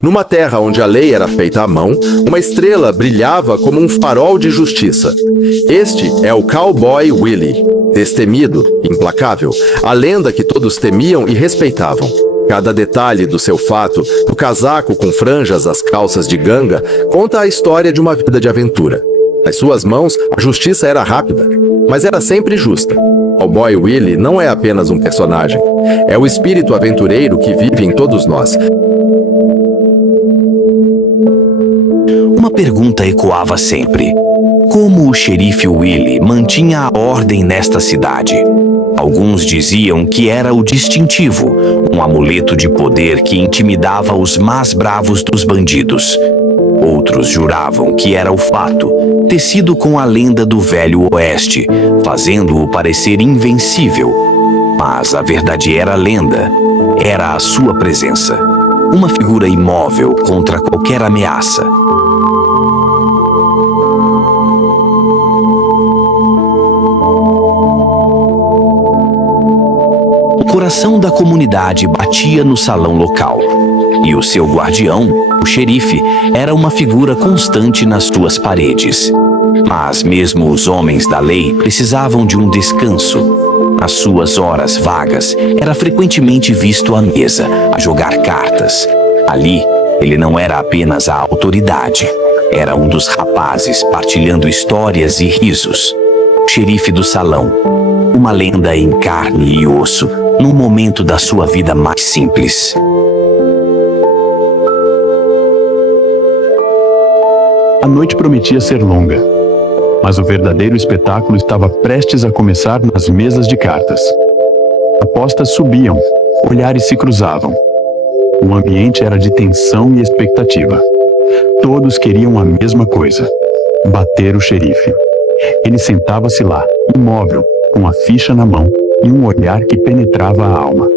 Numa terra onde a lei era feita à mão, uma estrela brilhava como um farol de justiça. Este é o Cowboy Willie, destemido, implacável, a lenda que todos temiam e respeitavam. Cada detalhe do seu fato, do casaco com franjas às calças de ganga, conta a história de uma vida de aventura. Nas suas mãos, a justiça era rápida, mas era sempre justa. Cowboy Willie não é apenas um personagem, é o espírito aventureiro que vive em todos nós. Uma pergunta ecoava sempre: como o xerife Willie mantinha a ordem nesta cidade? Alguns diziam que era o distintivo, um amuleto de poder que intimidava os mais bravos dos bandidos. Outros juravam que era o fato, tecido com a lenda do Velho Oeste, fazendo-o parecer invencível. Mas a verdade era a lenda, era a sua presença, uma figura imóvel contra qualquer ameaça. O coração da comunidade batia no salão local, e o seu guardião, o xerife, era uma figura constante nas suas paredes. Mas mesmo os homens da lei precisavam de um descanso. Nas suas horas vagas, era frequentemente visto à mesa, a jogar cartas. Ali, ele não era apenas a autoridade, era um dos rapazes partilhando histórias e risos. O xerife do salão, uma lenda em carne e osso, num momento da sua vida mais simples. A noite prometia ser longa, mas o verdadeiro espetáculo estava prestes a começar nas mesas de cartas. Apostas subiam, olhares se cruzavam. O ambiente era de tensão e expectativa. Todos queriam a mesma coisa: bater o xerife. Ele sentava-se lá, imóvel, com a ficha na mão e um olhar que penetrava a alma.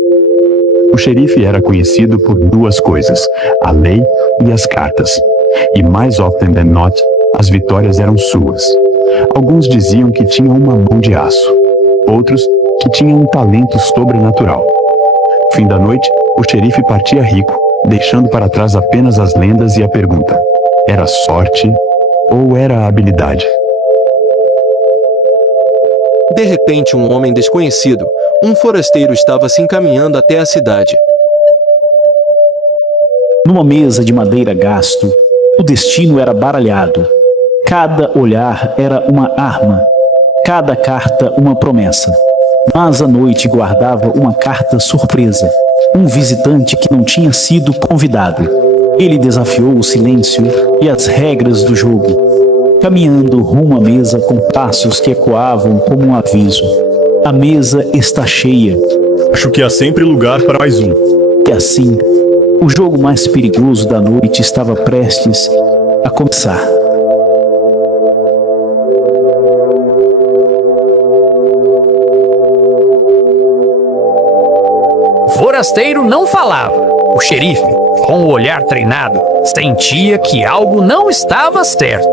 O xerife era conhecido por duas coisas: a lei e as cartas. E mais often than not, as vitórias eram suas. Alguns diziam que tinha uma mão de aço. Outros que tinha um talento sobrenatural. No fim da noite, o xerife partia rico, deixando para trás apenas as lendas e a pergunta: era sorte ou era habilidade? De repente, um homem desconhecido, um forasteiro, estava se encaminhando até a cidade. Numa mesa de madeira gasto, o destino era baralhado. Cada olhar era uma arma, cada carta uma promessa. Mas a noite guardava uma carta surpresa, um visitante que não tinha sido convidado. Ele desafiou o silêncio e as regras do jogo, caminhando rumo à mesa com passos que ecoavam como um aviso. A mesa está cheia. Acho que há sempre lugar para mais um. E assim, o jogo mais perigoso da noite estava prestes a começar. O forasteiro não falava. O xerife, com o olhar treinado, sentia que algo não estava certo.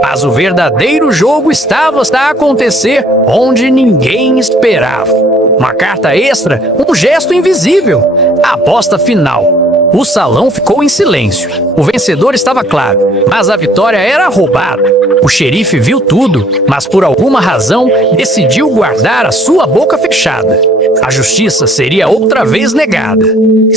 Mas o verdadeiro jogo estava a acontecer onde ninguém esperava. Uma carta extra, um gesto invisível. A aposta final. O salão ficou em silêncio. O vencedor estava claro, mas a vitória era roubada. O xerife viu tudo, mas por alguma razão decidiu guardar a sua boca fechada. A justiça seria outra vez negada.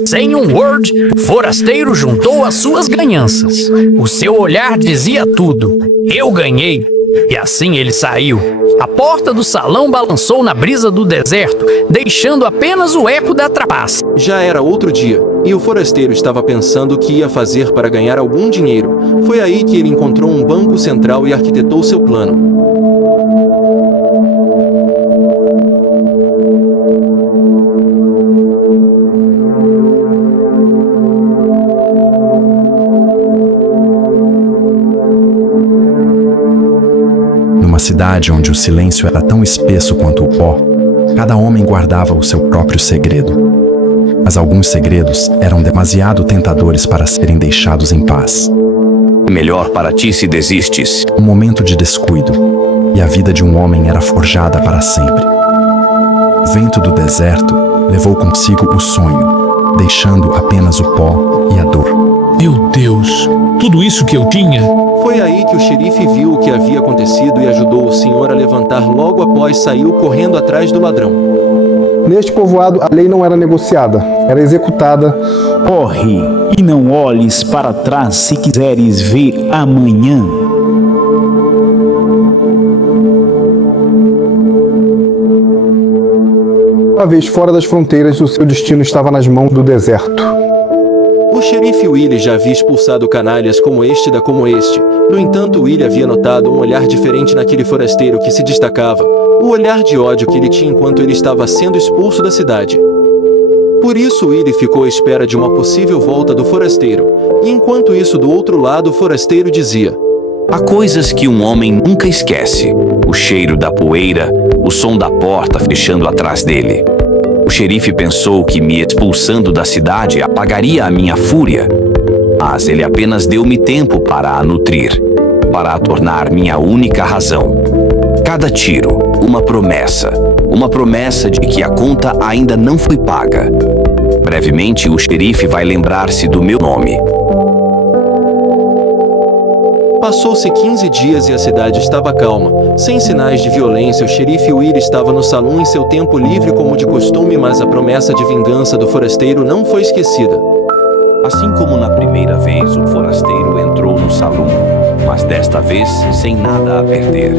Sem um word, o forasteiro juntou as suas ganhanças. O seu olhar dizia tudo: eu ganhei. E assim ele saiu. A porta do salão balançou na brisa do deserto, deixando apenas o eco da trapaça. Já era outro dia, e o forasteiro estava pensando o que ia fazer para ganhar algum dinheiro. Foi aí que ele encontrou um banco central e arquitetou seu plano. Numa cidade onde o silêncio era tão espesso quanto o pó, cada homem guardava o seu próprio segredo. Mas alguns segredos eram demasiado tentadores para serem deixados em paz. Melhor para ti se desistes. Um momento de descuido, e a vida de um homem era forjada para sempre. O vento do deserto levou consigo o sonho, deixando apenas o pó e a dor. Meu Deus, tudo isso que eu tinha? Foi aí que o xerife viu o que havia acontecido e ajudou o senhor a levantar logo após saiu correndo atrás do ladrão. Neste povoado, a lei não era negociada, era executada. Corre e não olhes para trás se quiseres ver amanhã. Uma vez fora das fronteiras, o seu destino estava nas mãos do deserto. O xerife Willie já havia expulsado canalhas como este. No entanto, Willie havia notado um olhar diferente naquele forasteiro que se destacava, o olhar de ódio que ele tinha enquanto ele estava sendo expulso da cidade. Por isso, Willie ficou à espera de uma possível volta do forasteiro, e enquanto isso do outro lado o forasteiro dizia: Há coisas que um homem nunca esquece: o cheiro da poeira, o som da porta fechando atrás dele. O xerife pensou que me expulsando da cidade apagaria a minha fúria, mas ele apenas deu-me tempo para a nutrir, para a tornar minha única razão. Cada tiro, uma promessa de que a conta ainda não foi paga. Brevemente, o xerife vai lembrar-se do meu nome. Passou-se 15 dias e a cidade estava calma, sem sinais de violência. O xerife Willie estava no salão em seu tempo livre como de costume, mas a promessa de vingança do forasteiro não foi esquecida. Assim como na primeira vez, o forasteiro entrou no salão, mas desta vez sem nada a perder,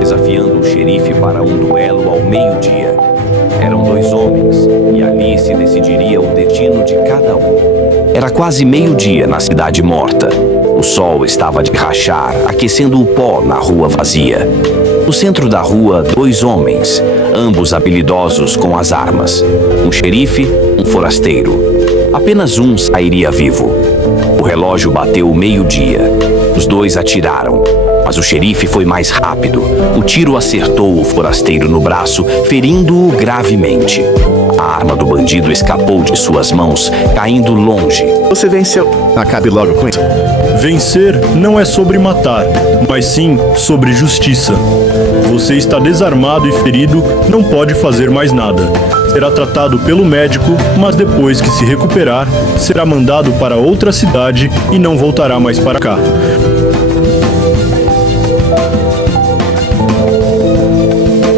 desafiando o xerife para um duelo ao meio-dia. Eram 2 homens, e ali se decidiria o destino de cada um. Era quase meio-dia na cidade morta. O sol estava de rachar, aquecendo o pó na rua vazia. No centro da rua, 2 homens, ambos habilidosos com as armas. Um xerife, um forasteiro. Apenas um sairia vivo. O relógio bateu meio-dia. Os 2 atiraram, mas o xerife foi mais rápido. O tiro acertou o forasteiro no braço, ferindo-o gravemente. A arma do bandido escapou de suas mãos, caindo longe. Você venceu. Acabe logo com isso. Vencer não é sobre matar, mas sim sobre justiça. Você está desarmado e ferido, não pode fazer mais nada. Será tratado pelo médico, mas depois que se recuperar, será mandado para outra cidade e não voltará mais para cá.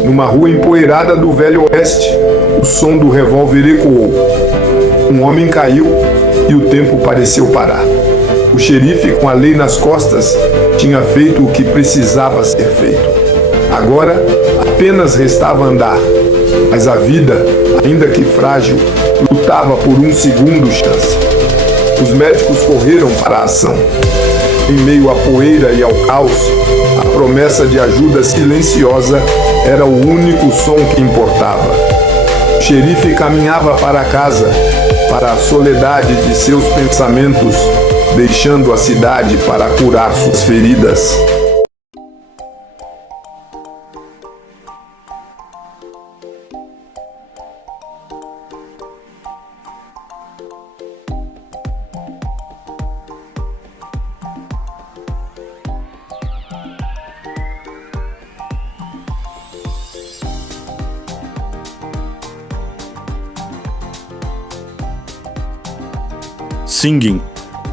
Numa rua empoeirada do Velho Oeste, o som do revólver ecoou. Um homem caiu e o tempo pareceu parar. O xerife, com a lei nas costas, tinha feito o que precisava ser feito. Agora, apenas restava andar. Mas a vida, ainda que frágil, lutava por um segundo chance. Os médicos correram para a ação. Em meio à poeira e ao caos, a promessa de ajuda silenciosa era o único som que importava. O xerife caminhava para casa, para a soledade de seus pensamentos, deixando a cidade para curar suas feridas. Singing.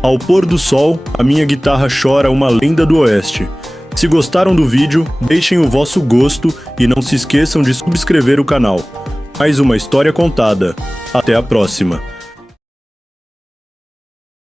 Ao pôr do sol, a minha guitarra chora uma lenda do oeste. Se gostaram do vídeo, deixem o vosso gosto e não se esqueçam de subscrever o canal. Mais uma história contada. Até a próxima.